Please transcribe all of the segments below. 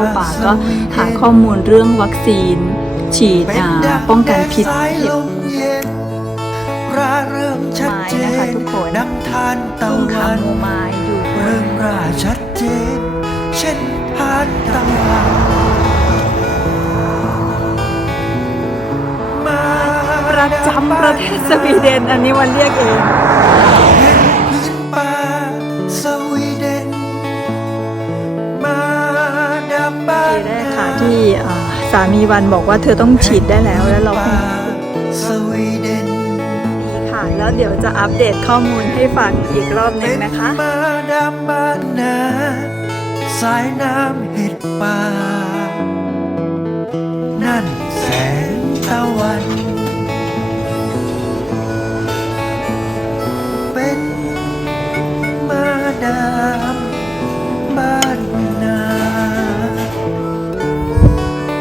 าป่าก็หาข้อมูลเรื่องวัคซีน ฉีดอ่าป้องกันพิษเห็บร่าเริงชัดเจไม้นะคะนทุกคนดังทานตะต้นคาวันโมไมล์อยู่บเรินงร่าชัดเจนเช่นทานตะวันมาประจำประเทศสวีเดนอันนี้วันเรียกเอง สามีวันบอกว่าเธอต้องฉีดได้แล้วแล้วเราคงสวีเดนมีค่ะ แล้วเดี๋ยวจะอัปเดตข้อมูลให้ฟังอีกรอบหนึ่งนะคะเป็นมาดำบ้านนาสายน้ำเห็ดป่า นั่นแสงตะวัน เป็นมาดามบ้าน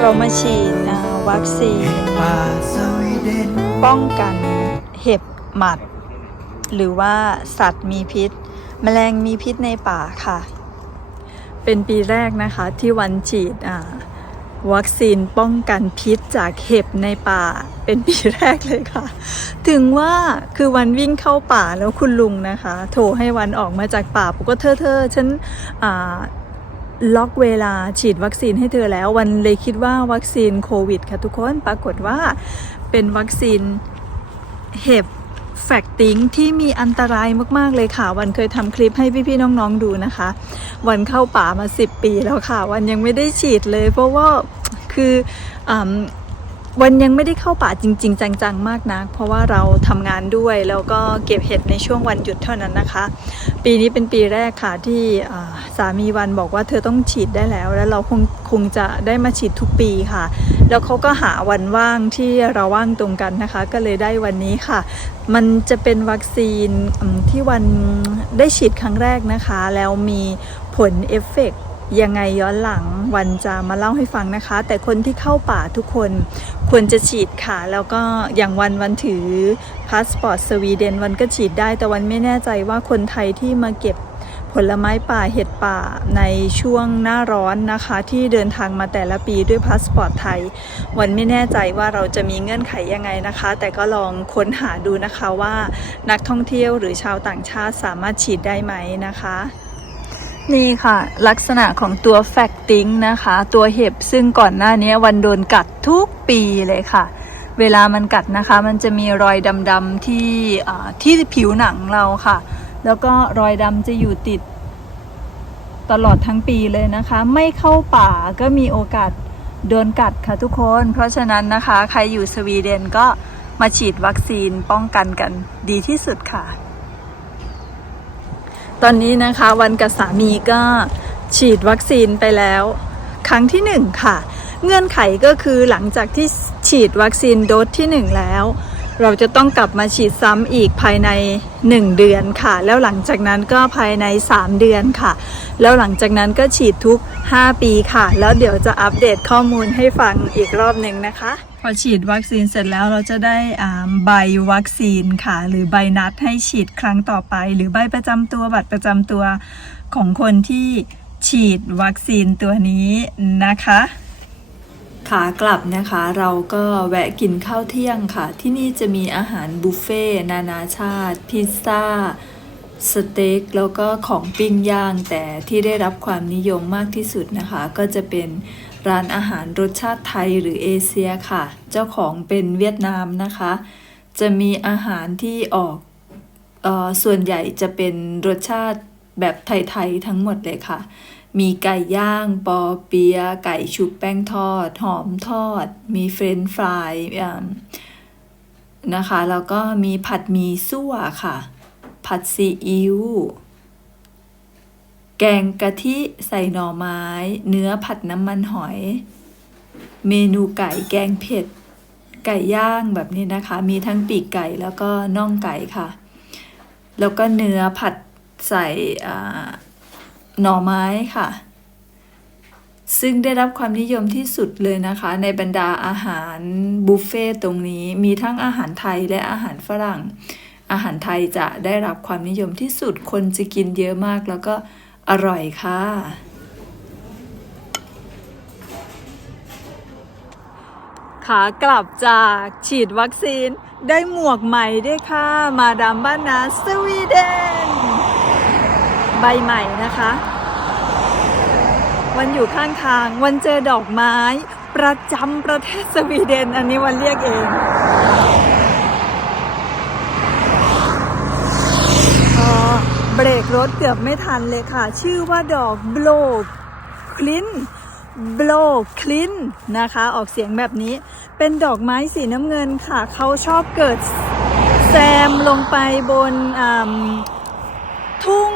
เรามาฉีดวัคซีนป้องกันเห็บหมัด หรือว่าสัตว์มีพิษ แมลงมีพิษในป่าค่ะ เป็นปีแรกนะคะที่วันฉีดวัคซีนป้องกันพิษจากเห็บในป่า เป็นปีแรกเลยค่ะ ถึงว่าคือวันวิ่งเข้าป่าแล้วคุณลุงนะคะ โทรให้วันออกมาจากป่าบอกว่าเธอเธอฉันอ่า ล็อกเวลาฉีดวัคซีนให้เธอแล้ว วันเลยคิดว่าวัคซีนโควิดค่ะทุกคนปรากฏว่าเป็นวัคซีนเห็บแฟกติงที่มีอันตรายมากๆเลยค่ะ วันเคยทำคลิปให้พี่ๆน้องๆดูนะคะ วันเข้าป่ามา 10 ปีแล้วค่ะ วันยังไม่ได้ฉีดเลย เพราะว่าคืออ วันยังไม่ได้เข้าป่าจริง ๆ จังๆ มากนัก เพราะว่าเราทำงานด้วยแล้วก็เก็บเห็ดในช่วงวันหยุดเท่านั้นนะคะ ปีนี้เป็นปีแรกค่ะที่สามีวันบอกว่าเธอต้องฉีดได้แล้ว แล้วเราคงคงจะได้มาฉีดทุกปีค่ะ แล้วเขาก็หาวันว่างที่เราว่างตรงกันนะคะ ก็เลยได้วันนี้ค่ะ มันจะเป็นวัคซีนที่วันได้ฉีดครั้งแรกนะคะ แล้วมีผลเอฟเฟกต์ ยังไงย้อนหลังวันจะมาเล่าให้ฟังนะคะ แต่คนที่เข้าป่าทุกคนควรจะฉีดค่ะ แล้วก็อย่างวันวันถือพาสปอร์ตสวีเดนวันก็ฉีดได้ แต่วันไม่แน่ใจว่าคนไทยที่มาเก็บผลไม้ป่าเห็ดป่าในช่วงหน้าร้อนนะคะ ที่เดินทางมาแต่ละปีด้วยพาสปอร์ตไทย วันไม่แน่ใจว่าเราจะมีเงื่อนไขยังไงนะคะ แต่ก็ลองค้นหาดูนะคะว่านักท่องเที่ยวหรือชาวต่างชาติสามารถฉีดได้ไหมนะคะ นี่ค่ะ ลักษณะของตัวแฟกติงนะคะ ตัวเห็บซึ่งก่อนหน้านี้วันโดนกัดทุกปีเลยค่ะ เวลามันกัดนะคะ มันจะมีรอยดำๆที่ที่ผิวหนังเราค่ะ แล้วก็รอยดำจะอยู่ติดตลอดทั้งปีเลยนะคะ ไม่เข้าป่าก็มีโอกาสโดนกัดค่ะทุกคน เพราะฉะนั้นนะคะ ใครอยู่สวีเดนก็มาฉีดวัคซีนป้องกันกันดีที่สุดค่ะ ตอนนี้นะคะวันกับสามีก็ฉีดวัคซีนไปแล้ว ครั้งที่หนึ่งค่ะ เงื่อนไขก็คือหลังจากที่ฉีดวัคซีนโดสที่หนึ่งแล้ว เราจะต้องกลับมาฉีดซ้ำอีกภายใน 1 เดือนค่ะ แล้วหลังจากนั้นก็ภายใน 3 เดือนค่ะ แล้วหลังจากนั้นก็ฉีดทุก 5 ปีค่ะ แล้วเดี๋ยวจะอัปเดตข้อมูลให้ฟังอีกรอบหนึ่งนะคะ พอฉีดวัคซีนเสร็จแล้วเราจะได้ใบวัคซีนค่ะ หรือใบนัดให้ฉีดครั้งต่อไป หรือใบประจำตัวบัตรประจำตัวของคนที่ฉีดวัคซีนตัวนี้นะคะขากลับนะคะเราก็แวะกินข้าวเที่ยงค่ะ ที่นี่จะมีอาหารบุฟเฟ่ต์นานาชาติ พิซซ่า สเต็กแล้วก็ของปิ้งย่าง แต่ที่ได้รับความนิยมมากที่สุดนะคะ ก็จะเป็น ร้านอาหารรสชาติไทยหรือเอเชียค่ะ เจ้าของเป็นเวียดนามนะคะ จะมีอาหารที่ออกออส่วนใหญ่จะเป็นรสชาติแบบไทยๆทั้งหมดเลยค่ะ มีไก่ย่าง ปอเปียะไก่ชุบแป้งทอด หอมทอด มีเฟรนช์ฟรายนะคะ แล้วก็มีผัดหมีซั่วค่ะ ผัดซีอิ๊ว แกงกะทิใส่หน่อไม้ เนื้อผัดน้ำมันหอย เมนูไก่แกงเผ็ด ไก่ย่างแบบนี้นะคะ มีทั้งปีกไก่แล้วก็น่องไก่ค่ะ แล้วก็เนื้อผัดใส่หน่อไม้ค่ะ ซึ่งได้รับความนิยมที่สุดเลยนะคะ ในบรรดาอาหารบุฟเฟ่ตรงนี้มีทั้งอาหารไทยและอาหารฝรั่ง อาหารไทยจะได้รับความนิยมที่สุดคนจะกินเยอะมากแล้วก็ อร่อยค่ะ ขากลับจากฉีดวัคซีนได้หมวกใหม่ด้วยค่ะ มาดามบ้านนาสวีเดน ใบใหม่นะคะ วันอยู่ข้างทาง วันเจอดอกไม้ ประจำประเทศสวีเดน อันนี้วันเรียกเอง เบรกรถเกือบไม่ทันเลยค่ะ ชื่อว่าดอกโบลคลินโบลคลินนะคะ ออกเสียงแบบนี้ เป็นดอกไม้สีน้ำเงินค่ะ เขาชอบเกิดแซมลงไปบนทุ่ง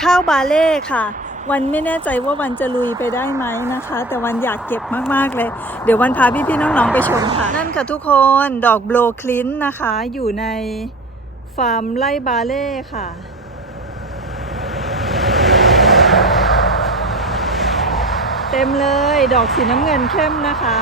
ข้าวบาเล่ค่ะ วันไม่แน่ใจว่าวันจะลุยไปได้ไหมนะคะ แต่วันอยากเก็บมากๆเลย เดี๋ยววันพาพี่ๆน้องๆไปชมค่ะ นั่นค่ะทุกคนดอกโบลคลินนะคะอยู่ในฟาร์มไล่บาเล่ค่ะ เต็มเลย ดอกสีน้ำเงินเข้มนะคะ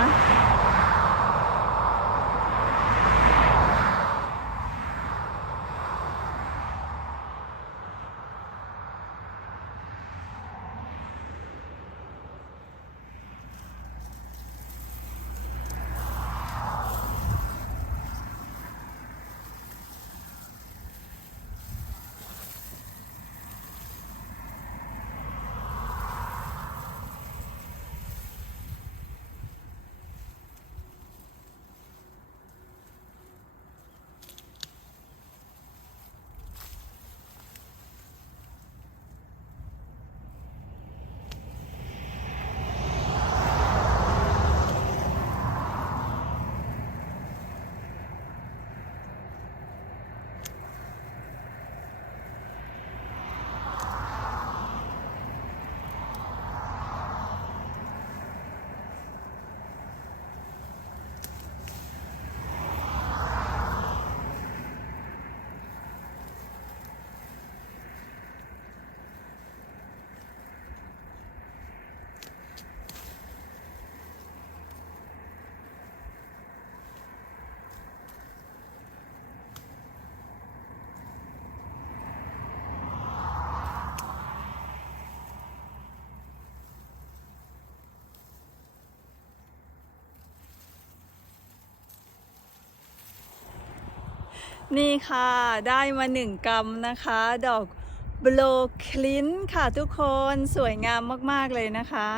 นี่ค่ะ ได้มาหนึ่งกรัมนะคะ ดอกโบลคลินค่ะทุกคนสวยงามมาก ๆ เลยนะคะ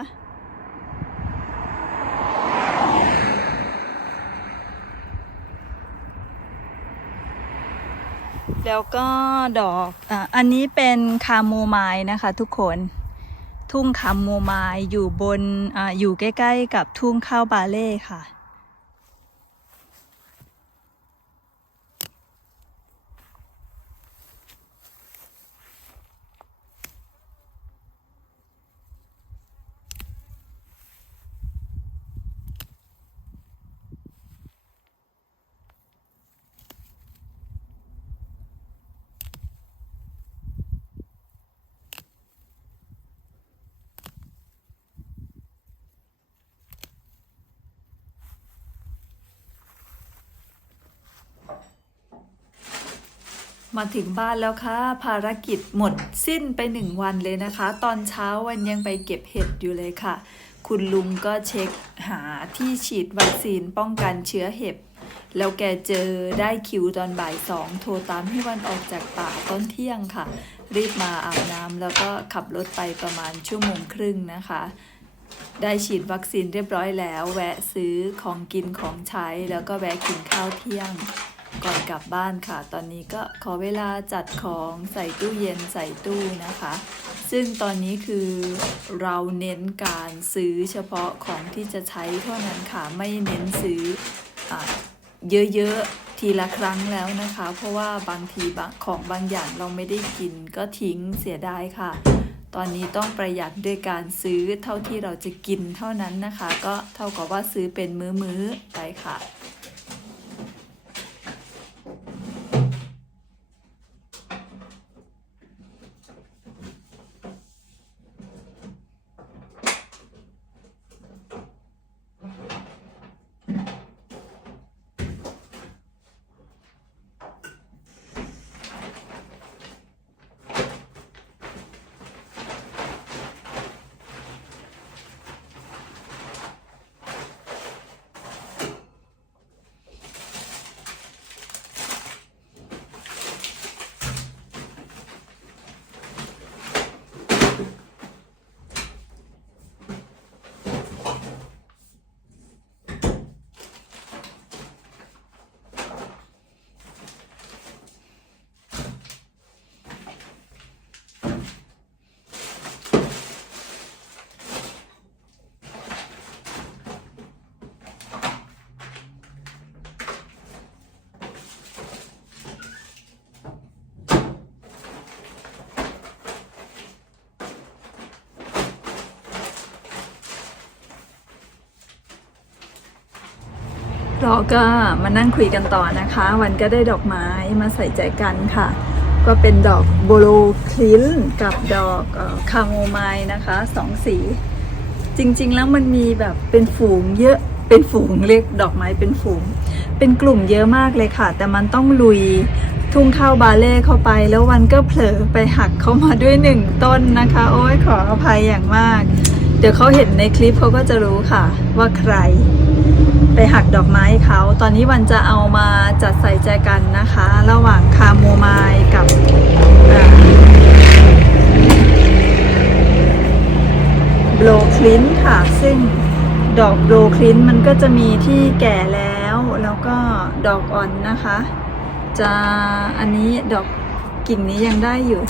แล้วก็ดอกออันนี้เป็นคาโมไมล์นะคะทุกคน ทุ่งคาโมไมล์อยู่บนออยู่ใกล้ ๆ กับทุ่งข้าวบาเล่ค่ะ มาถึงบ้านแล้วค่ะ ภารกิจหมดสิ้นไปหนึ่งวันเลยนะคะ ตอนเช้าวันยังไปเก็บเห็ดอยู่เลยค่ะ คุณลุงก็เช็คหาที่ฉีดวัคซีนป้องกันเชื้อเห็บ แล้วแกเจอได้คิวตอนบ่ายสองโทรตามให้วันออกจากป่าตอนเที่ยงค่ะ รีบมาอาบน้ำแล้วก็ขับรถไปประมาณชั่วโมงครึ่งนะคะ ได้ฉีดวัคซีนเรียบร้อยแล้ว แวะซื้อของกินของใช้แล้วก็แวะกินข้าวเที่ยง ก่อนกลับบ้านค่ะ ตอนนี้ก็ขอเวลาจัดของใส่ตู้เย็นใส่ตู้นะคะ ซึ่งตอนนี้คือเราเน้นการซื้อเฉพาะของที่จะใช้เท่านั้นค่ะ ไม่เน้นซื้ออเยอะๆทีละครั้งแล้วนะคะ เพราะว่าบางทีของบางอย่างเราไม่ได้กินก็ทิ้งเสียดายค่ะ ตอนนี้ต้องประหยัดด้วยการซื้อเท่าที่เราจะกินเท่านั้นนะคะ ก็เท่ากับว่าซื้อเป็นมื้อๆไปค่ะ เราก็มานั่งคุยกันต่อนะคะ วันก็ได้ดอกไม้มาใส่ใจกันค่ะ ก็เป็นดอกโบโลคลินกับดอกคาโมไมล์นะคะสองสี จริงๆแล้วมันมีแบบเป็นฝูงเยอะเป็นฝูงเรียกดอกไม้เป็นฝูง เป็นกลุ่มเยอะมากเลยค่ะ แต่มันต้องลุยทุ่งข้าวบาเล่เข้าไป แล้ววันก็เผลอไปหักเข้ามาด้วยหนึ่งต้นนะคะ โอ้ยขออภัยอย่างมาก เดี๋ยวเขาเห็นในคลิปเขาก็จะรู้ค่ะว่าใคร ไปหักดอกไม้เขา ตอนนี้วันจะเอามาจัดใส่ใจกันนะคะ ระหว่างคาโมไมล์กับโบลคลินค่ะ ซึ่งดอกโบลคลินมันก็จะมีที่แก่แล้วแล้วก็ดอกอ่อนนะคะ จะอันนี้ดอกกิ่งนี้ยังได้อยู่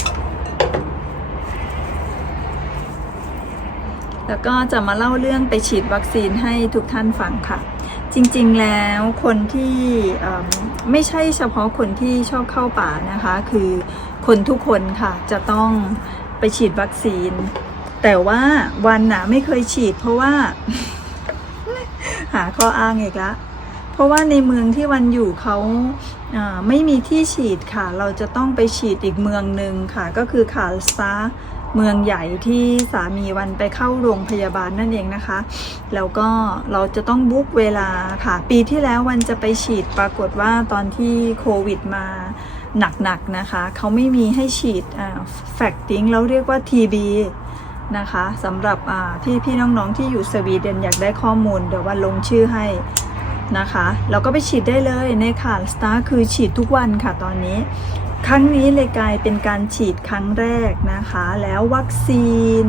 แล้วก็จะมาเล่าเรื่องไปฉีดวัคซีนให้ทุกท่านฟังค่ะ จริงๆแล้วคนที่ไม่ใช่เฉพาะคนที่ชอบเข้าป่านะคะ คือคนทุกคนค่ะจะต้องไปฉีดวัคซีน แต่ว่าวันน่ะไม่เคยฉีด เพราะว่า หาข้ออ้างอีกละเพราะว่าในเมืองที่วันอยู่เขาไม่มีที่ฉีดค่ะ เราจะต้องไปฉีดอีกเมืองหนึ่งค่ะ ก็คือคาลซา เมืองใหญ่ที่สามีวันไปเข้าโรงพยาบาลนั่นเองนะคะ แล้วก็เราจะต้องบุ๊กเวลาค่ะ ปีที่แล้ววันจะไปฉีดปรากฏว่าตอนที่โควิดมาหนักๆนะคะ เขาไม่มีให้ฉีดแฟกติ้งแล้วเรียกว่า TB นะคะสำหรับอ่พี่น้องๆที่อยู่สวีเดนอยากได้ข้อมูล เดี๋ยววันลงชื่อให้นะคะ เราก็ไปฉีดได้เลยในค่ะสตาร์คือฉีดทุกวันค่ะตอนนี้ ครั้งนี้เลยกลายเป็นการฉีดครั้งแรกนะคะ แล้ววัคซีน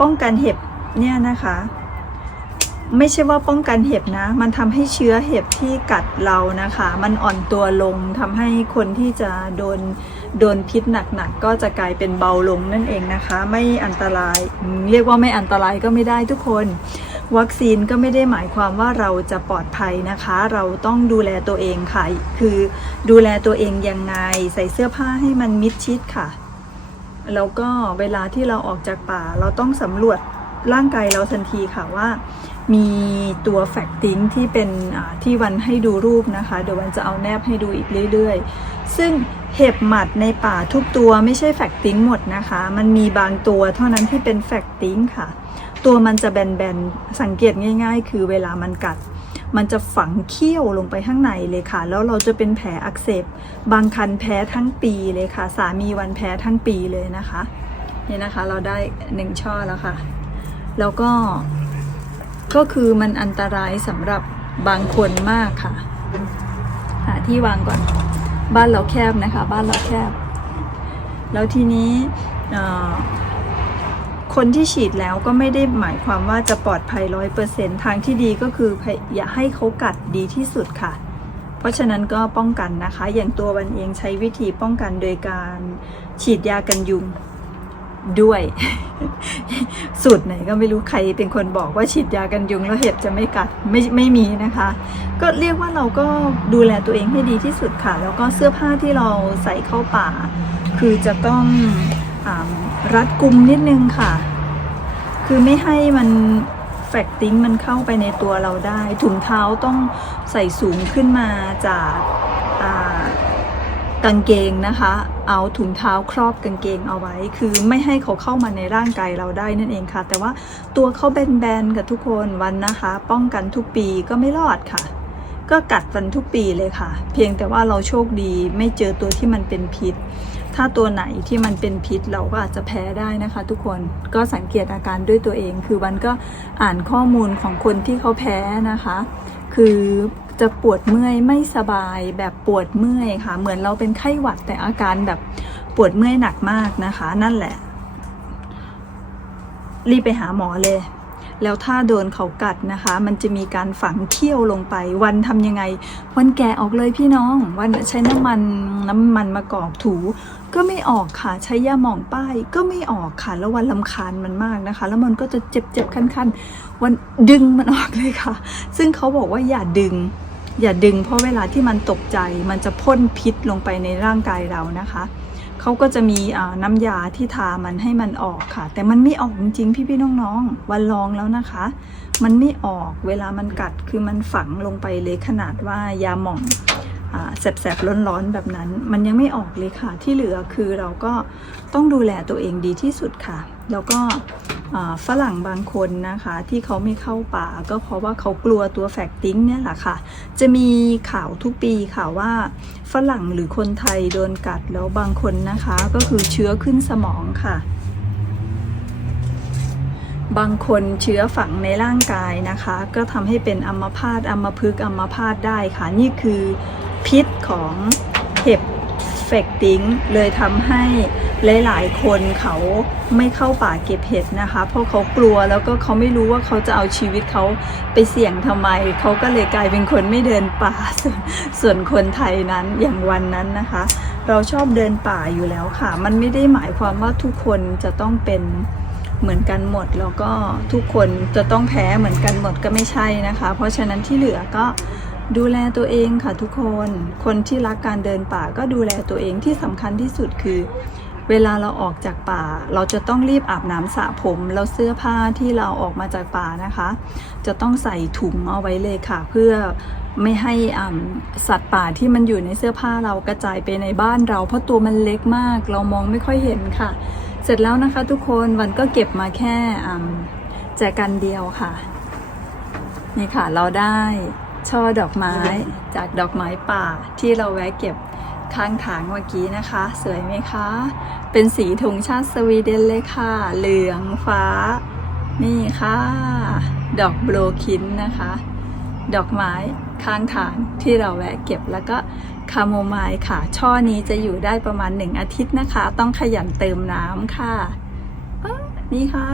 ป้องกันเห็บเนี่ยนะคะ ไม่ใช่ว่าป้องกันเห็บนะ มันทำให้เชื้อเห็บที่กัดเรานะคะ มันอ่อนตัวลงทำให้คนที่จะโดนโดนพิษหนักๆก็จะกลายเป็นเบาลงนั่นเองนะคะ ไม่อันตรายเรียกว่าไม่อันตรายก็ไม่ได้ทุกคน วัคซีนก็ไม่ได้หมายความว่าเราจะปลอดภัยนะคะ เราต้องดูแลตัวเองค่ะ คือดูแลตัวเองยังไง ใส่เสื้อผ้าให้มันมิดชิดค่ะ แล้วก็เวลาที่เราออกจากป่า เราต้องสำรวจร่างกายเราทันทีค่ะว่า มีตัวแฟกติ้งที่เป็นที่วันให้ดูรูปนะคะ เดี๋ยววันจะเอาแนบให้ดูอีกเรื่อยๆ ซึ่งเห็บหมัดในป่าทุกตัวไม่ใช่แฟกติ้งหมดนะคะ มันมีบางตัวเท่านั้นที่เป็นแฟกติ้งค่ะ ตัวมันจะแบนๆ สังเกตง่าย ๆ คือเวลามันกัด มันจะฝังเขี้ยวลงไปข้างในเลยค่ะ แล้วเราจะเป็นแผลอักเสบบางคันแพ้ทั้งปีเลยค่ะ สามีวันแพ้ทั้งปีเลยนะคะ นี่นะคะเราได้หนึ่งช่อแล้วค่ะ แล้วก็ก็คือมันอันตรายสำหรับบางคนมากค่ะ หาที่วางก่อน บ้านเราแคบนะคะ บ้านเราแคบ แล้วทีนี้เอ่อ คนที่ฉีดแล้วก็ไม่ได้หมายความว่าจะปลอดภัยร้อยเปอร์เซ็นทางที่ดีก็คืออย่าให้เขากัดดีที่สุดค่ะ เพราะฉะนั้นก็ป้องกันนะคะ อย่างตัววันเองใช้วิธีป้องกันโดยการฉีดยากันยุงด้วย สูตรไหนก็ไม่รู้ใครเป็นคนบอกว่าฉีดยากันยุงแล้วเห็บจะไม่กัดไม่ไม่มีนะคะ ก็เรียกว่าเราก็ดูแลตัวเองให้ดีที่สุดค่ะ แล้วก็เสื้อผ้าที่เราใส่เข้าป่า คือจะต้องอ รัดกุมนิดนึงค่ะ คือไม่ให้มันแฟกติ้งมันเข้าไปในตัวเราได้ ถุงเท้าต้องใส่สูงขึ้นมาจากกางเกงนะคะ เอาถุงเท้าครอบกางเกงเอาไว้ คือไม่ให้เขาเข้ามาในร่างกายเราได้นั่นเองค่ะ แต่ว่าตัวเขาแบนๆกับทุกคนวันนะคะ ป้องกันทุกปีก็ไม่รอดค่ะ ก็กัดฟันทุกปีเลยค่ะ เพียงแต่ว่าเราโชคดีไม่เจอตัวที่มันเป็นพิษ ถ้าตัวไหนที่มันเป็นพิษเราก็อาจจะแพ้ได้นะคะ ทุกคนก็สังเกตอาการด้วยตัวเอง คือวันก็อ่านข้อมูลของคนที่เขาแพ้นะคะ คือจะปวดเมื่อยไม่สบายแบบปวดเมื่อยค่ะ เหมือนเราเป็นไข้หวัดแต่อาการแบบปวดเมื่อยหนักมากนะคะ นั่นแหละ รีบไปหาหมอเลย แล้วถ้าโดนเขากัดนะคะ มันจะมีการฝังเขี้ยวลงไป วันทำยังไง วันแกะออกเลยพี่น้อง วันใช้น้ำมันน้ำมันมากอกถู ก็ไม่ออกค่ะ ใช้ยาหมองป้ายก็ไม่ออกค่ะ แล้ววันลำคาญมันมากนะคะ แล้วมันก็จะเจ็บเจ็บคันๆ วันดึงมันออกเลยค่ะ ซึ่งเขาบอกว่าอย่าดึงอย่าดึงเพราะเวลาที่มันตกใจมันจะพ่นพิษลงไปในร่างกายเรานะคะ เขาก็จะมีน้ำยาที่ทามันให้มันออกค่ะ แต่มันไม่ออกจริงๆพี่ๆน้องๆวันลองแล้วนะคะ มันไม่ออกเวลามันกัดคือมันฝังลงไปเลยขนาดว่ายาหม่องอแสบๆร้อนๆแบบนั้น มันยังไม่ออกเลยค่ะ ที่เหลือคือเราก็ต้องดูแลตัวเองดีที่สุดค่ะ แล้วก็ฝรั่งบางคนนะคะที่เขาไม่เข้าป่า ก็เพราะว่าเขากลัวตัวแฟกติ้งเนี่ยแหละค่ะ จะมีข่าวทุกปีค่ะว่า ฝรั่งหรือคนไทยโดนกัดแล้วบางคนนะคะก็คือเชื้อขึ้นสมองค่ะ บางคนเชื้อฝังในร่างกายนะคะ ก็ทำให้เป็นอัมพาตอัมพฤกษ์อัมพาตได้ค่ะ นี่คือพิษของเห็บเฟกติงเลยทำให้หลาย ๆ คนเขา ไม่เข้าป่าเก็บเห็ดนะคะ เพราะเขากลัวแล้วก็เขาไม่รู้ว่าเขาจะเอาชีวิตเขาไปเสี่ยงทำไม เขาก็เลยกลายเป็นคนไม่เดินป่าส่วนส่วนคนไทยนั้นอย่างวันนั้นนะคะ เราชอบเดินป่าอยู่แล้วค่ะ มันไม่ได้หมายความว่าทุกคนจะต้องเป็นเหมือนกันหมดแล้วก็ทุกคนจะต้องแพ้เหมือนกันหมดก็ไม่ใช่นะคะ เพราะฉะนั้นที่เหลือก็ดูแลตัวเองค่ะทุกคน คนที่รักการเดินป่าก็ดูแลตัวเองที่สำคัญที่สุดคือ เวลาเราออกจากป่า เราจะต้องรีบอาบน้ำสระผมแล้วเสื้อผ้าที่เราออกมาจากป่านะคะ จะต้องใส่ถุงเอาไว้เลยค่ะ เพื่อไม่ให้อ่ำสัตว์ป่าที่มันอยู่ในเสื้อผ้าเรากระจายไปในบ้านเรา เพราะตัวมันเล็กมาก เรามองไม่ค่อยเห็นค่ะ เสร็จแล้วนะคะ ทุกคนวันก็เก็บมาแค่อำแจกันเดียวค่ะนี่ค่ะเราได้ช่อดอกไม้จากดอกไม้ป่าที่เราแวะเก็บ ข้างทางเมื่อกี้นะคะ สวยไหมคะ เป็นสีธงชาติสวีเดนเลยค่ะ เหลืองฟ้า นี่ค่ะ ดอกโบรคินนะคะ ดอกไม้ข้างทางที่เราแวะเก็บแล้วก็คาโมไมล์ค่ะ ช่อนี้จะอยู่ได้ประมาณหนึ่งอาทิตย์นะคะ ต้องขยันเติมน้ำค่ะนี่ค่ะ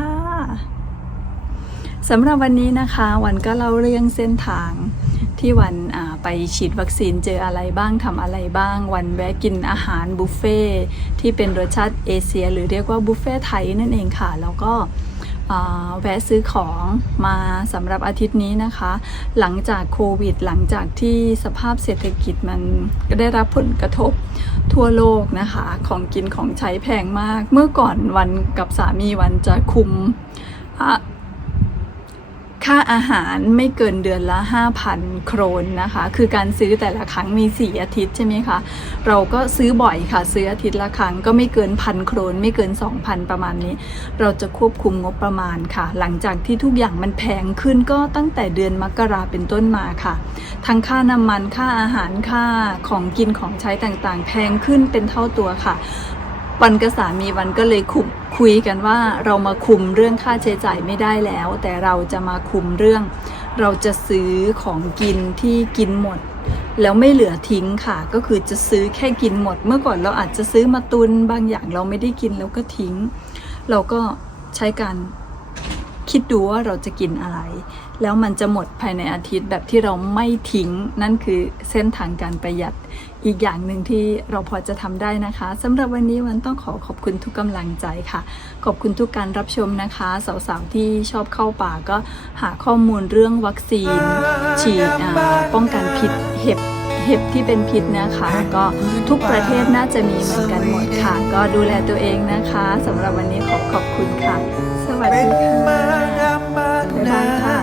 สำหรับวันนี้นะคะ วันก็เล่าเรื่องเส้นทางที่วันอ่า ไปฉีดวัคซีนเจออะไรบ้างทำอะไรบ้าง วันแวะกินอาหารบุฟเฟ่ที่เป็นรสชาติเอเชีย หรือเรียกว่าบุฟเฟ่ไทยนั่นเองค่ะ แล้วก็แวะซื้อของมาสำหรับอาทิตย์นี้นะคะ หลังจากโควิด หลังจากที่สภาพเศรษฐกิจมันก็ได้รับผลกระทบทั่วโลกนะคะ ของกินของใช้แพงมาก เมื่อก่อนวันกับสามีวันจะคุม ค่าอาหารไม่เกินเดือนละ 5,000 โครนนะคะ คือการซื้อแต่ละครั้งมี 4 อาทิตย์ใช่ไหมคะ เราก็ซื้อบ่อยค่ะ ซื้ออาทิตย์ละครั้งก็ไม่เกินพันโครน ไม่เกิน 2,000 ประมาณนี้ เราจะควบคุมงบประมาณค่ะ หลังจากที่ทุกอย่างมันแพงขึ้นก็ตั้งแต่เดือนมกราเป็นต้นมาค่ะ ทั้งค่าน้ำมันค่าอาหารค่าของกินของใช้ต่างๆ แพงขึ้นเป็นเท่าตัวค่ะ วันกับสามีวันก็เลยคุมคุยกันว่าเรามาคุมเรื่องค่าใช้จ่ายไม่ได้แล้ว แต่เราจะมาคุมเรื่อง เราจะซื้อของกินที่กินหมด แล้วไม่เหลือทิ้งค่ะ ก็คือจะซื้อแค่กินหมด เมื่อก่อนเราอาจจะซื้อมาตุนบางอย่างเราไม่ได้กินแล้วก็ทิ้ง เราก็ใช้การคิดดูว่าเราจะกินอะไร แล้วมันจะหมดภายในอาทิตย์แบบที่เราไม่ทิ้ง นั่นคือเส้นทางการประหยัด อีกอย่างหนึ่งที่เราพอจะทำได้นะคะสำหรับวันนี้วันต้องขอขอบคุณทุกกำลังใจค่ะ ขอบคุณทุกการรับชมนะคะ สาวๆที่ชอบเข้าป่าก็หาข้อมูลเรื่องวัคซีน ฉีดอ่าป้องกันพิษเห็บเห็บที่เป็นพิษนะคะ ก็ทุกประเทศน่าจะมีเหมือนกันหมดค่ะ ก็ดูแลตัวเองนะคะสำหรับวันนี้ขอขอบคุณค่ะ สวัสเป็นดีมาค่ะดำบ้านบ๊ายนาบายค่ะ